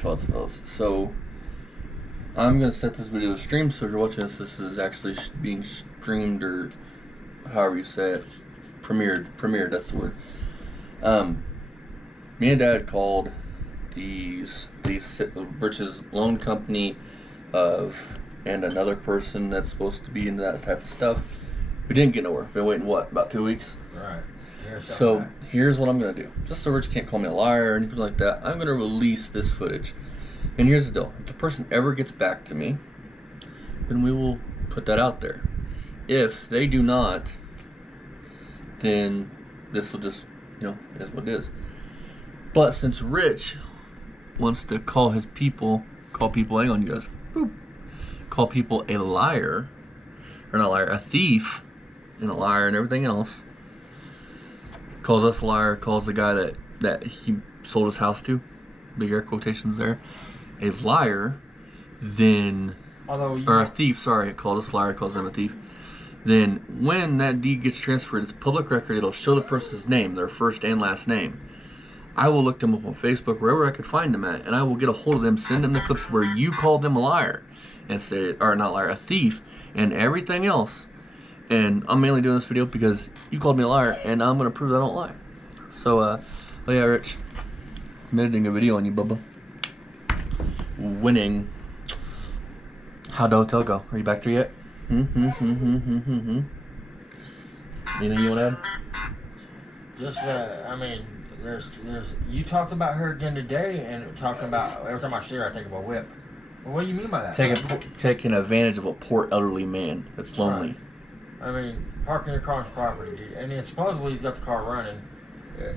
fellas. So I'm gonna set this video to stream. So if you're watching this is actually being streamed, or however you say it, premiered. That's the word. Me and Dad called these Rich's loan company and another person that's supposed to be into that type of stuff. We didn't get nowhere. Been waiting about 2 weeks. Right. So here's what I'm gonna do. Just so Rich can't call me a liar or anything like that, I'm gonna release this footage. And here's the deal: if the person ever gets back to me, then we will put that out there. If they do not, then this will just, is what it is. But since Rich wants to call people, hang on you guys, boop, call people a liar, or not a liar, a thief, and a liar and everything else, calls us a liar, calls the guy that he sold his house to, big air quotations there, a liar, then, or a thief, sorry, it calls us a liar, calls them a thief, then when that deed gets transferred, it's public record, it'll show the person's name, their first and last name. I will look them up on Facebook, wherever I could find them at, and I will get a hold of them, send them the clips where you called them a liar, and say, or not liar, a thief, and everything else. And I'm mainly doing this video because you called me a liar, and I'm going to prove I don't lie. So, oh yeah, Rich, I'm editing a video on you, Bubba. Winning. How'd the hotel go? Are you back there yet? Anything you want to add? Just, there's you talked about her again today, and talking about every time I see her, I think of a whip. Well, what do you mean by that? Taking advantage of a poor elderly man that's lonely. Right. Parking your car on his property, dude. And then supposedly he's got the car running.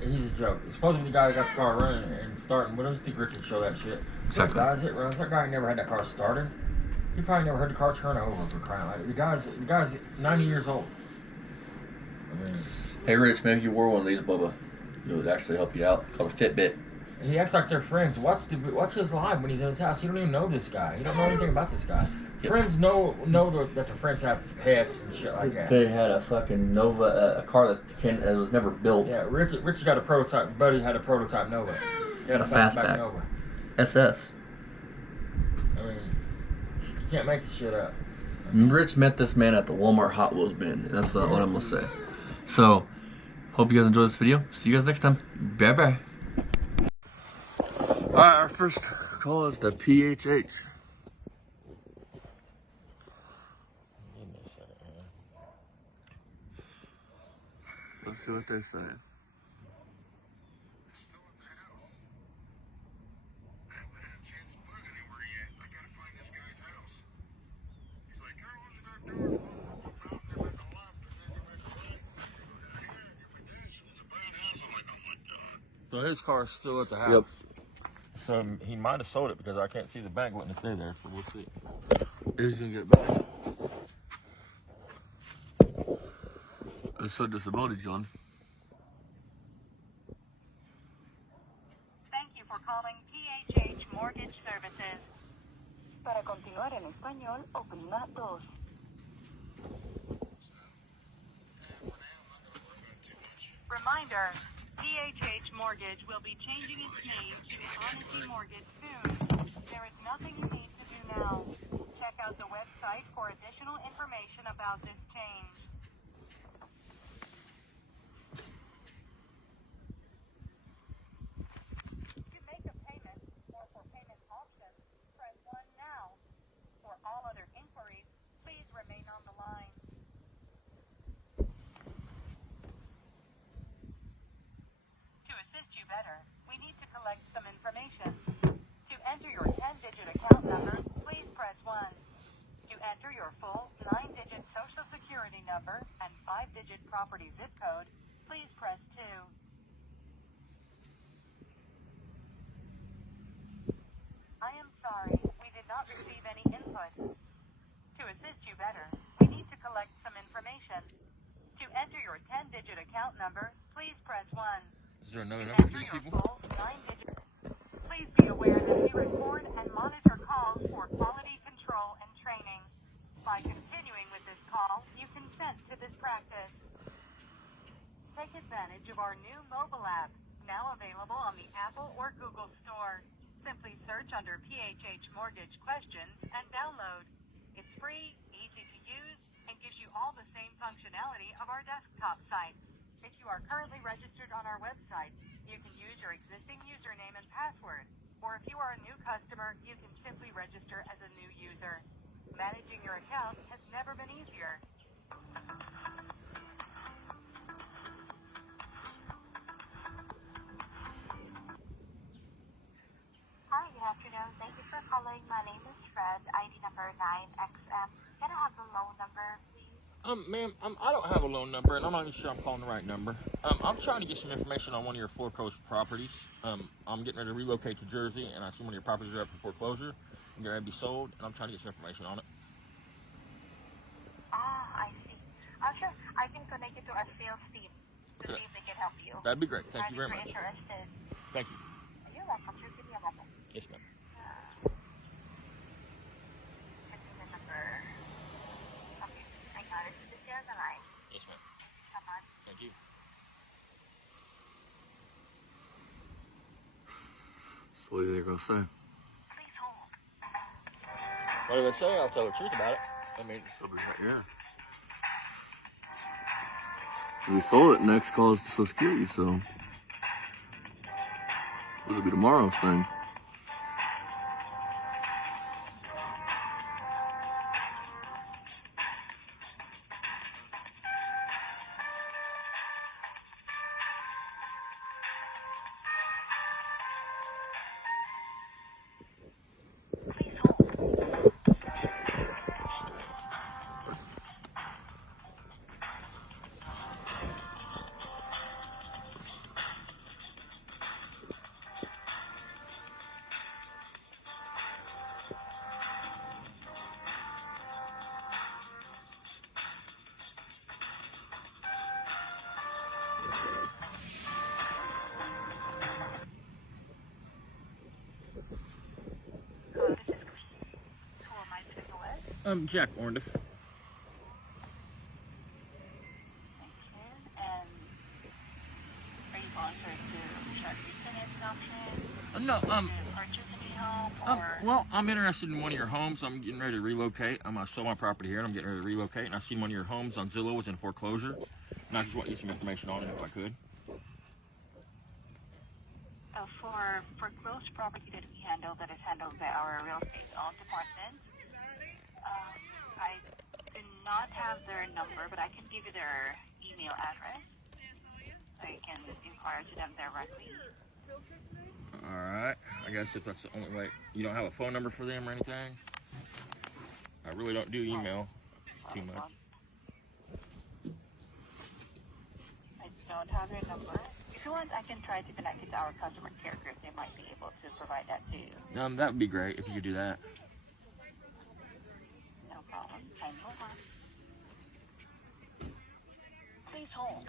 He's a joke. Supposedly the guy that got the car running and starting. What do you think Richard show that shit? Exactly. That guy never had that car started. He probably never heard the car turn over for crying out loud. The guy's 90 years old. Hey, Rich, maybe you wore one of these, Bubba. It would actually help you out. Called a Fitbit. He acts like they're friends. Watch his live when he's in his house. He don't even know this guy. He don't know anything about this guy. Yep. Friends know that their friends have pets and shit like that. They had a fucking Nova, a car that was never built. Yeah, Rich got a prototype. Buddy had a prototype Nova. He had a fastback Nova. SS. You can't make this shit up. Rich met this man at the Walmart Hot Wheels bin. And that's what I'm going to say. So, hope you guys enjoyed this video. See you guys next time. Bye-bye. Alright, our first call is the PHH. Let's see what they say. Still at the house. I haven't had a chance to put it anywhere yet. I gotta find this guy's house. He's like, girl, what you gonna do? So his car's still at the house. Yep. So he might have sold it because I can't see the bank letting it stay there. So we'll see. He's gonna get back. So disability, John. Thank you for calling PHH Mortgage Services. Para continuar en español, oprima 2. Reminder, PHH Mortgage will be changing its name to Honesty Mortgage soon. There is nothing you need to do now. Check out the website for additional information about this change. To make a payment or for payment options, press 1 now. For all other inquiries, please remain on the line. To assist you better, we need to collect some information. To enter your 10-digit account number, please press 1. To enter your full 9-digit social security number and 5-digit property zip code, please press 2. I am sorry, we did not receive any input. To assist you better, we need to collect some information. To enter your 10-digit account number, please press 1. Is there another number for Enter these your people? full 9-digit. Please be aware that we record and monitor calls for quality control and training. By continuing with this call, you consent to this practice. Take advantage of our new mobile app, now available on the Apple or Google Store. Simply search under PHH Mortgage Questions and download. It's free, easy to use, and gives you all the same functionality of our desktop site. If you are currently registered on our website, you can use your existing username and password. Or if you are a new customer, you can simply register as a new user. Managing your account has never been easier. Hi, good afternoon. Thank you for calling. My name is Fred, ID number 9XM. Can I have the loan number, please? Ma'am, I don't have a loan number, and I'm not even sure I'm calling the right number. I'm trying to get some information on one of your foreclosed properties. I'm getting ready to relocate to Jersey, and I see one of your properties are up for foreclosure, and they're ready to be sold, and I'm trying to get some information on it. I see. Sure. I can connect you to our sales team to see if they can help you. That'd be great. Thank you very much. Interested. Thank you. You're welcome. Just give me a moment. Yes, ma'am. The number. Okay. I got it. Just stay on the line. Yes, ma'am. Come on. Thank you. So what are they gonna say? Please hold. What did I say? I'll tell the truth about it. I mean, Yeah. We sold it. Next call is to Social Security, so this will be tomorrow's thing. Please hold. This is Christine. Who am I speaking with? Jack Orndorff. Thank you. And are you calling for to start refinancing option? No, To purchase a new home or? well, I'm interested in one of your homes. I'm getting ready to relocate. I sold my property here, and I'm getting ready to relocate. And I've seen one of your homes on Zillow was in foreclosure, and I just want to get some information on it if I could. For foreclosed property that we handle, that is handled by our real estate owned department, I do not have their number, but I can give you their email address, so you can inquire to them directly. All right. I guess if that's the only way. You don't have a phone number for them or anything? I really don't do email too much. I don't have their number. If you want, I can try to connect you to our customer care group. They might be able to provide that to you. That would be great if you could do that. No problem. Kindly hold on. Please hold.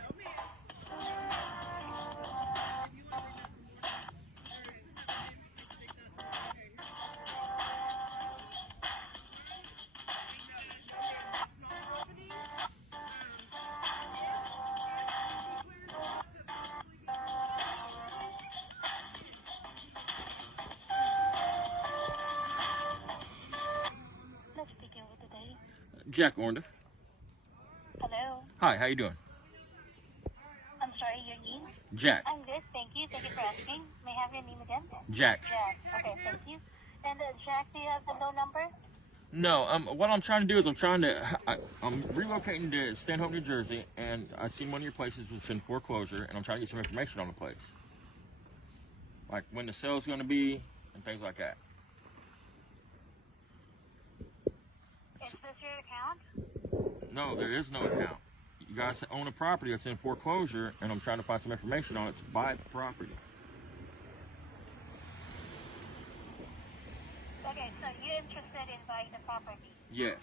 Let's begin with the day. Jack Orndorff. Hello. Hi, how you doing? I'm sorry, your name? Jack. I'm good, thank you. Thank you for asking. May I have your name again? Jack. Jack. Okay, thank you. And Jack, do you have the loan number? No, what I'm trying to do is I'm relocating to Stanhope, New Jersey, and I've seen one of your places was in foreclosure, and I'm trying to get some information on the place. Like when the sale's going to be and things like that. Is this your account? No, there is no account. You guys own a property that's in foreclosure, and I'm trying to find some information on it to buy the property. Okay, so you're interested in buying the property? Yes.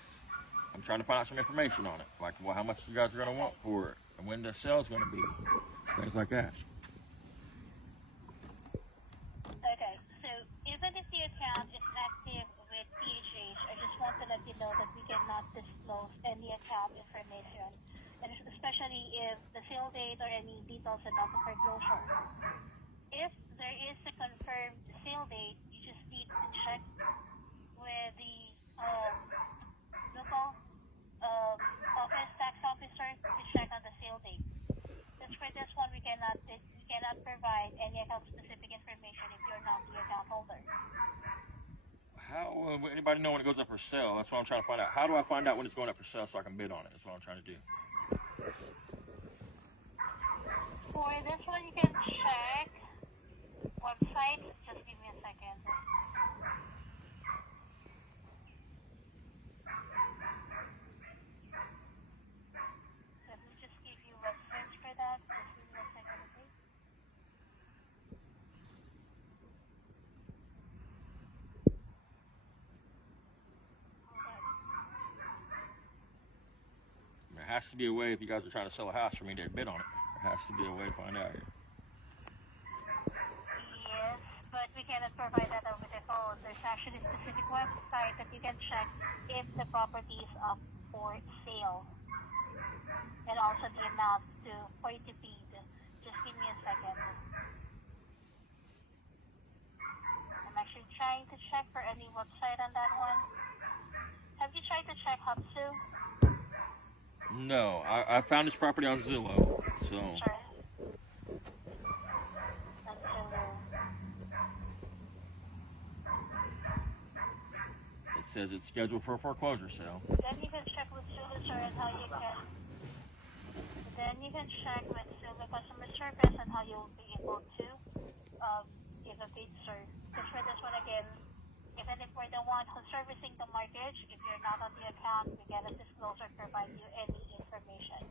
I'm trying to find out some information on it. Like, well, how much you guys are going to want for it, and when the sale's going to be. Things like that. Okay, so even if the account is active with PHH, I just want to let you know that we cannot disclose any account information, and especially if the sale date or any details about the foreclosure. If there is a confirmed sale date, you check with the local office, tax officer to check on the sale date. Just for this one, we cannot provide any account-specific information if you're not the account holder. How will anybody know when it goes up for sale? That's what I'm trying to find out. How do I find out when it's going up for sale so I can bid on it? That's what I'm trying to do. For this one, you can check website. Just give me a second. Let me just give you reference for that. Just give me a second, okay? There has to be a way if you guys are trying to sell a house for me to bid on it. There has to be a way to find out here. Yes, but we cannot provide that over the phone. There's actually a specific website that you can check if the property is up for sale. And also the amount for you to bid. Just give me a second. I'm actually trying to check for any website on that one. Have you tried to check Hubzu? No, I found this property on Zillow. So Sure. On Zillow. it says it's scheduled for a foreclosure sale. Then you can check with Zillow, sir, and how you can. Then you can check with Zillow customer service and how you'll be able to give a bid, sir. Because for this one again, even if we're the one who's servicing the mortgage, if you're not on the account, we cannot disclose or provide you any information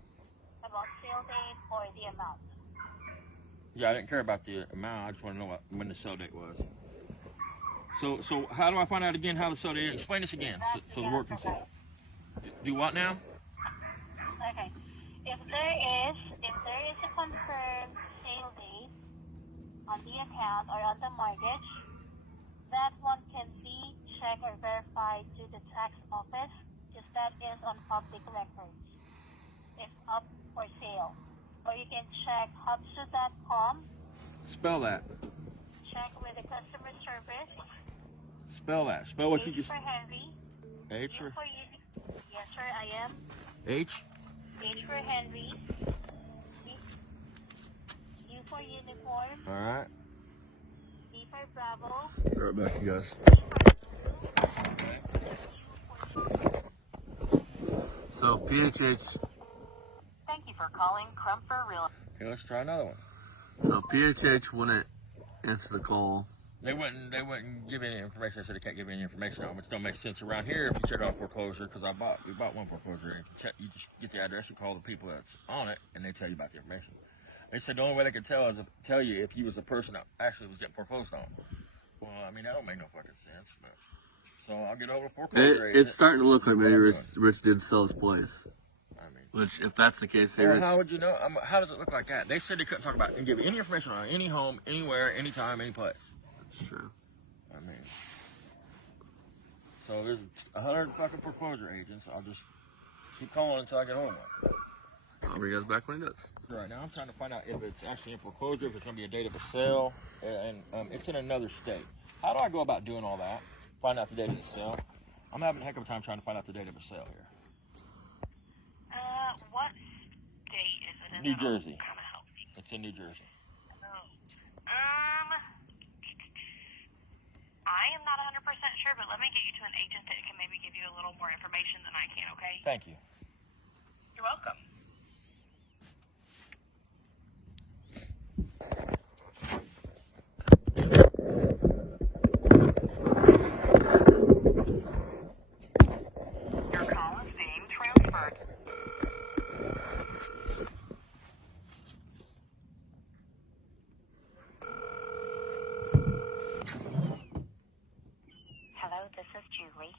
about sale date or the amount. Yeah, I didn't care about the amount. I just want to know when the sale date was. So how do I find out again how the sale date is? Explain this again so the work can see it. Do what now? Okay. If there is a confirmed sale date on the account or on the mortgage, that one can be checked or verified to the tax office because that is on public records. It's up for sale. Or you can check hubzu.com, Spell that. check with the customer service. Spell that. Spell what you H just. for Henry. H U or for yes, sir, I am. H. H for Henry. U for uniform. All right. B for Bravo. Be right back, you guys. So PHH. Thank you for calling Crumfer Real. Okay, let's try another one. So PHH wouldn't answer the call. They wouldn't give any information. I said they can't give any information on, which don't make sense around here if you check on foreclosure. Because we bought one foreclosure. If you check, you just get the address, you call the people that's on it, and they tell you about the information. They said the only way they could tell is to tell you if you was the person that actually was getting foreclosed on. Well, I mean that don't make no fucking sense. But so I'll get over the foreclosure. It's starting to look like maybe Rich did sell his place. I mean, Which, if that's the case, hey, well, Rich. how would you know? How does it look like that? They said they couldn't talk about and give any information on any home, anywhere, anytime, any place. That's true. I mean, so there's 100 fucking foreclosure agents. I'll just keep calling until I get home one. I'll bring you guys back when he does. Right now, I'm trying to find out if it's actually in foreclosure, if it's going to be a date of a sale, and it's in another state. How do I go about doing all that? Find out the date of the sale. I'm having a heck of a time trying to find out the date of a sale here. What state is it in? New Jersey. Kind of help you. It's in New Jersey. I am not 100% sure, but let me get you to an agent that can maybe give you a little more information than I can, okay? Thank you. You're welcome. Your call is being transferred. Hello, this is Julie.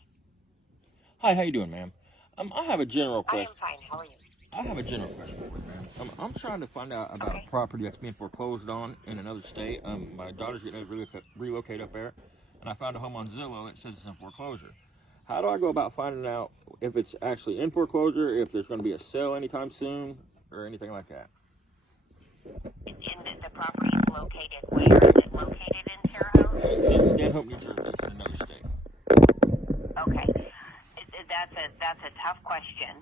Hi, how you doing, ma'am? I have a general I am question. fine. How are you? I have a general question for you, ma'am. I'm trying to find out about Okay. a property that's being foreclosed on in another state. My daughter's getting ready to relocate up there, and I found a home on Zillow that says it's in foreclosure. How do I go about finding out if it's actually in foreclosure, if there's going to be a sale anytime soon, or anything like that? And the property is located where? Is it located in Terre Haute? It's in Stanhope, New Jersey. It's in another state. Okay. That's a tough question.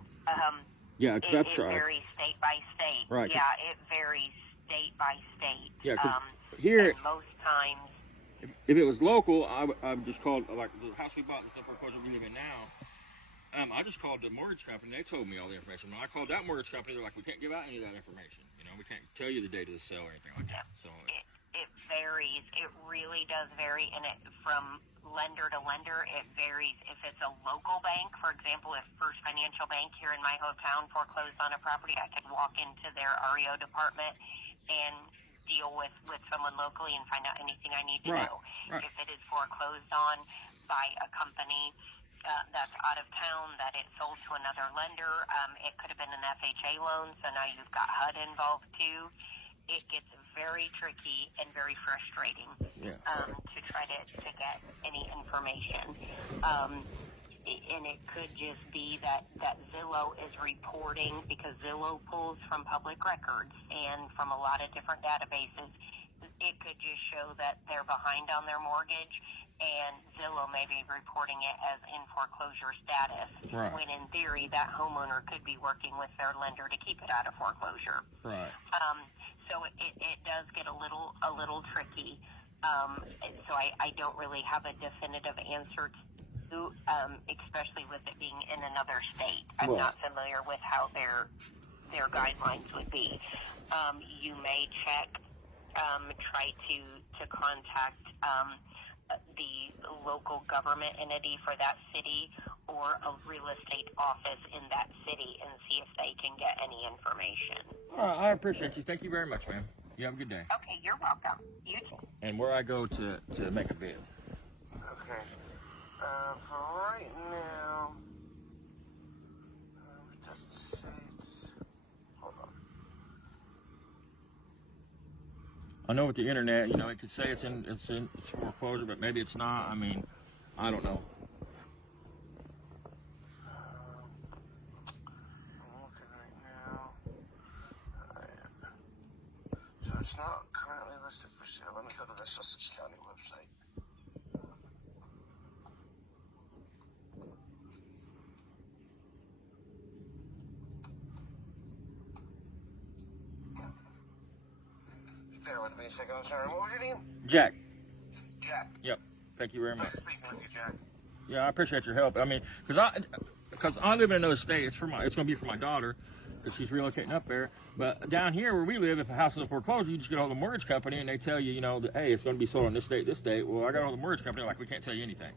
Yeah, because I've It tried. varies state by state. Right. Yeah, it varies state by state. Yeah, 'cause here- and most times, If it was local, I've just called, like the house we bought, the foreclosure we live in now. I just called the mortgage company. They told me all the information. When I called that mortgage company, they're like, we can't give out any of that information. You know, we can't tell you the date of the sale or anything like that. So it varies. It really does vary, and it from lender to lender, it varies. If it's a local bank, for example, if First Financial Bank here in my hometown foreclosed on a property, I could walk into their REO department and deal with someone locally and find out anything I need to Right, know. right. If it is foreclosed on by a company that's out of town, that it sold to another lender, it could have been an FHA loan, so now you've got HUD involved too. It gets very tricky and very frustrating to try to get any information. And it could just be that Zillow is reporting, because Zillow pulls from public records and from a lot of different databases. It could just show that they're behind on their mortgage, and Zillow may be reporting it as in foreclosure status. Right. When in theory, that homeowner could be working with their lender to keep it out of foreclosure. right. So it does get a little tricky. So I don't really have a definitive answer to, especially with it being in another state. I'm not familiar with how their guidelines would be. You may check, try to contact the local government entity for that city or a real estate office in that city and see if they can get any information. All right, I appreciate you. Thank you very much, ma'am. You have a good day. Okay, you're welcome. You too. And where I go to make a bid. Okay. For right now, it doesn't say it's. Hold on. I know with the internet, you know, it could say it's foreclosure, but maybe it's not. I mean, I don't know. I'm looking right now. So it's not currently listed for sale. Let me go to the Sussex County website. Bear with me a second. I'm sorry. What was your name? Jack. Jack. Yep. Thank you very much. Nice speaking with you, Jack. Yeah, I appreciate your help. I mean, because I live in another state. It's going to be for my daughter, because she's relocating up there. But down here where we live, if a house is a foreclosure, you just get all the mortgage company and they tell you, you know, that, hey, it's going to be sold on this date, this date. Well, I got all the mortgage company like, we can't tell you anything.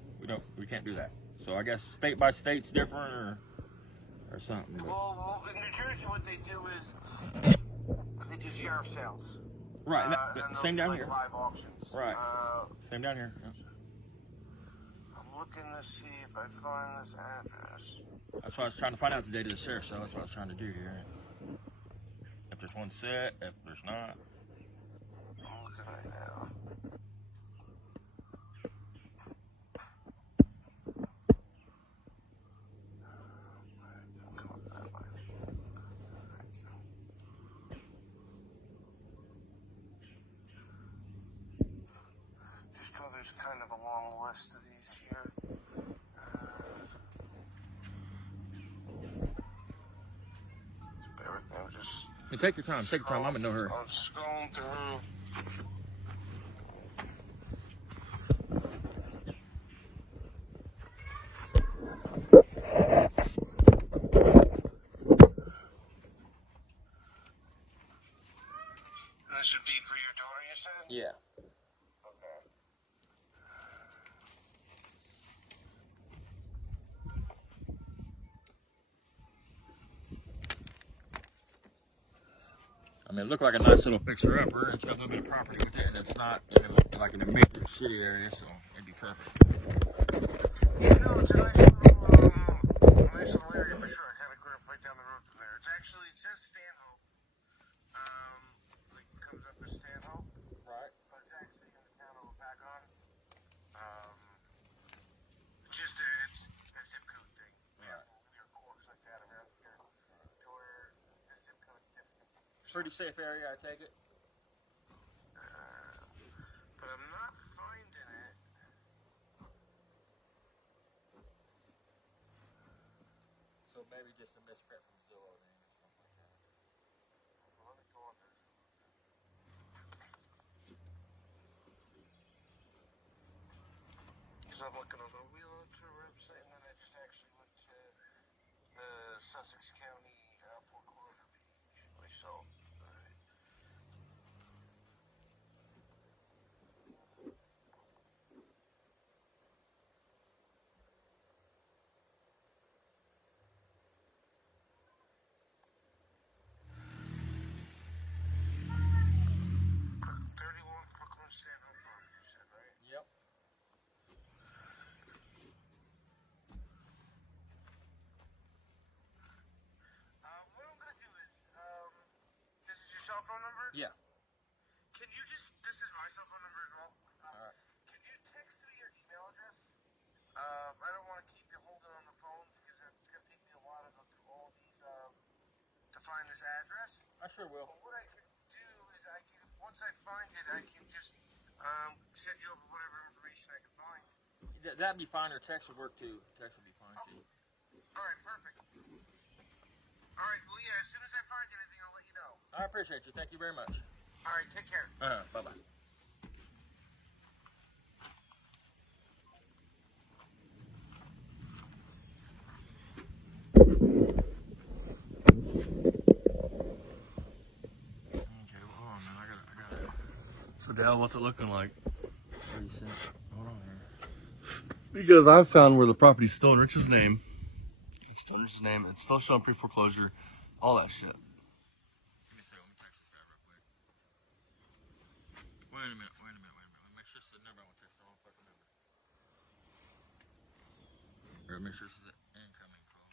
We can't do that. So I guess state by state's different or something. But. Well, in New Jersey, what they do is they do sheriff sales. Right. And they'll Same do, down like, here. live auctions. Right. Same down here. Yeah. I'm looking to see if I find this address. That's why I was trying to find out the date of the sheriff sale. That's what I was trying to do here. If there's one set, if there's not. I'm looking right now. Come up that way. Just go, there's kind of a long list of these here. Bear with me, I'm just. Hey, take your time. Take your time. I'm in no hurry. I'm scrolling through. This would be for your daughter, you said? Yeah. Okay. I mean, it looked like a nice little fixer-upper. It's got a little bit of property with it, and it's not like in a major city area, so it'd be perfect. You know, it's a nice little area for sure. I kind of grew up right down the road from there. It's actually, it says Stanhope. Like, it comes up as Stanhope. Right. But it's actually in the town of Opagon. Just it's a zip code thing. We have weird quirks like that around here. To where the zip code's different. Pretty safe area, I take it. But I'm not finding maybe just a misprint from Zillow then or something like that. Let me go on this. Because I'm looking on the Realtor website, and then I just actually went to the Sussex County foreclosure page myself. Alright. Brooklyn Stanhope Road, you said, right? Yep. What I'm gonna do is, this is your cell phone number? Yeah. Can you just, this is my cell phone number as well. Alright. Can you text me your email address? I don't want to keep you holding on the phone because it's gonna take me a while to go through all these, to find this address. I sure will. But what I can do is once I find it, I can just, send you over whatever information I can find. That'd be fine, or text would work too. Text would be fine too. Alright, perfect. Alright, well yeah, as soon as I find anything, I'll let you know. I appreciate you. Thank you very much. Alright, take care. Bye bye. Okay, well, hold on, man. I gotta. So Dale, what's it looking like? Where you sent? Hold on here. Because I found where the property's still in Rich's name. It's still in Rich's name. It's still showing pre-foreclosure. All that shit. Give me a second. Let me text this guy real quick. Wait a minute. Let me make sure this is the number I want to text. The wrong fucking number. Or make sure this is the incoming call.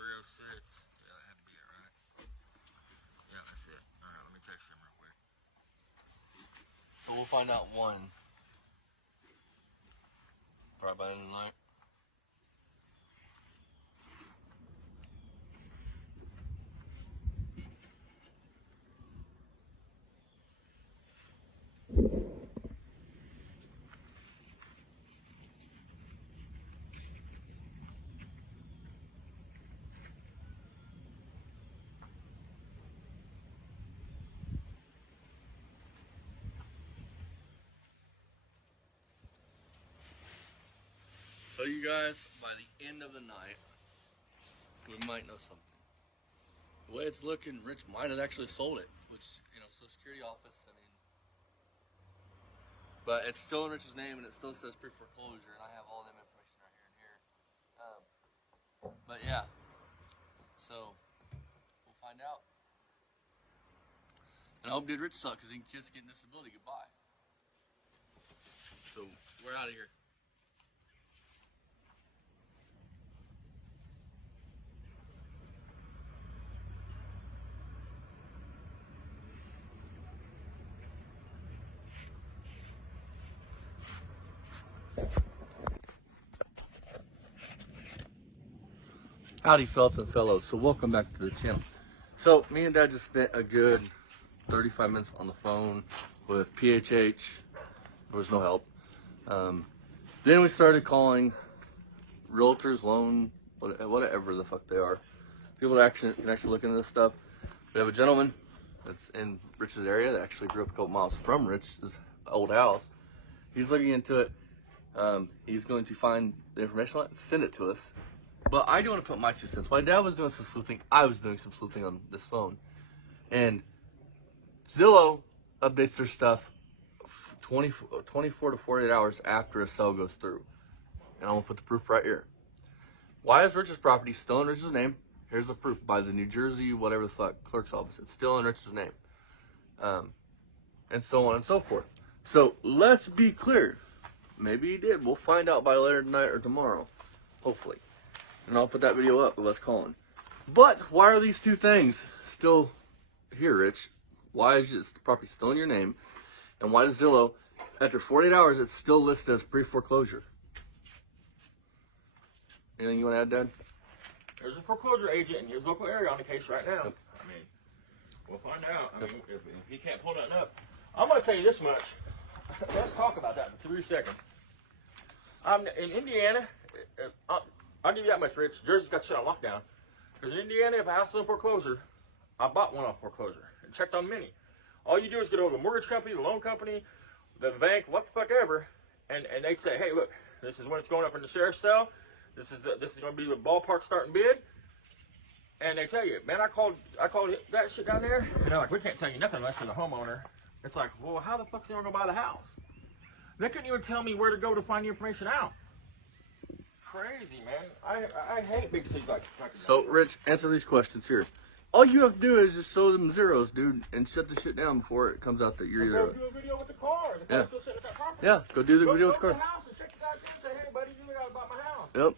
306. Yeah, that had to be it, right? Yeah, that's it. Alright, let me text him real quick. So we'll find out one. Probably by the end of the night. So you guys, by the end of the night, we might know something. The way it's looking, Rich might have actually sold it, which, Social Security office, but it's still in Rich's name and it still says pre-foreclosure, and I have all them information right here and here. But yeah, so we'll find out. And I hope Rich suck because he can just get disability. Goodbye. So we're out of here. Howdy fellas and fellows, so welcome back to the channel. So me and Dad just spent a good 35 minutes on the phone with PHH. There was no help. Then we started calling realtors, loan, whatever the fuck they are. People that can actually look into this stuff. We have a gentleman that's in Rich's area that actually grew up a couple miles from Rich's old house. He's looking into it. He's going to find the information on it and send it to us. But I do want to put my 2 cents. My dad was doing some sleuthing. I was doing some sleuthing on this phone. And Zillow updates their stuff 24 to 48 hours after a sale goes through. And I'm going to put the proof right here. Why is Rich's property still in Rich's name? Here's the proof by the New Jersey, whatever the fuck, clerk's office. It's still in Rich's name. And so on and so forth. So let's be clear. Maybe he did. We'll find out by later tonight or tomorrow. Hopefully. And I'll put that video up of us calling. But why are these two things still here, Rich? Why is the property still in your name? And why does Zillow, after 48 hours, it's still listed as pre-foreclosure? Anything you want to add, Dad? There's a foreclosure agent in your local area on the case right now. Yep. I mean, we'll find out. I mean, if he can't pull nothing up. I'm going to tell you this much. Let's talk about that for 3 seconds. In Indiana, I'll give you that much, Rich. Jersey's got shit on lockdown. Because in Indiana, if a house is in foreclosure, I bought one off foreclosure and checked on many. All you do is get over the mortgage company, the loan company, the bank, what the fuck ever, and they say, hey, look, this is when it's going up in the sheriff's cell. This is going to be the ballpark starting bid. And they tell you, man, I called that shit down there, and they're like, we can't tell you nothing unless you're the homeowner. It's like, well, how the fuck's they going to buy the house? They couldn't even tell me where to go to find the information out. Crazy, man. I hate big cities like that. So, Rich, answer these questions here. All you have to do is just show them zeros, dude, and shut the shit down before it comes out that you're Go either. do a video with the car. The car's still sitting at that property. Yeah, go do the Go video with the to car. the house and check the guys in and say, hey, buddy, you got about my house. Yep,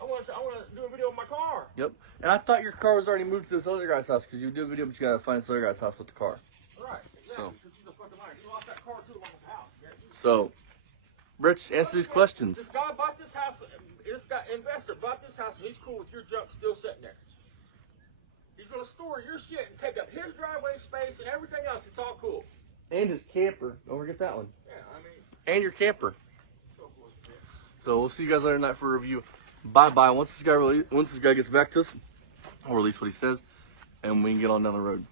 I want to do a video of my car. yep. And I thought your car was already moved to this other guy's house because you did a video, but you gotta find this other guy's house with the car. Right. Exactly. So. Because he's a fucking liar. He lost that car too along with the house. Yeah, So, Rich, answer these questions. This guy bought this house. This guy investor bought this house, and he's cool with your junk still sitting there. He's gonna store your shit and take up his driveway space and everything else. It's all cool. And his camper. Don't forget that one. Yeah, I mean, And your camper. so cool. Man. So we'll see you guys later tonight for a review. Bye bye. Once this guy gets back to us, I'll release what he says, and we can get on down the road.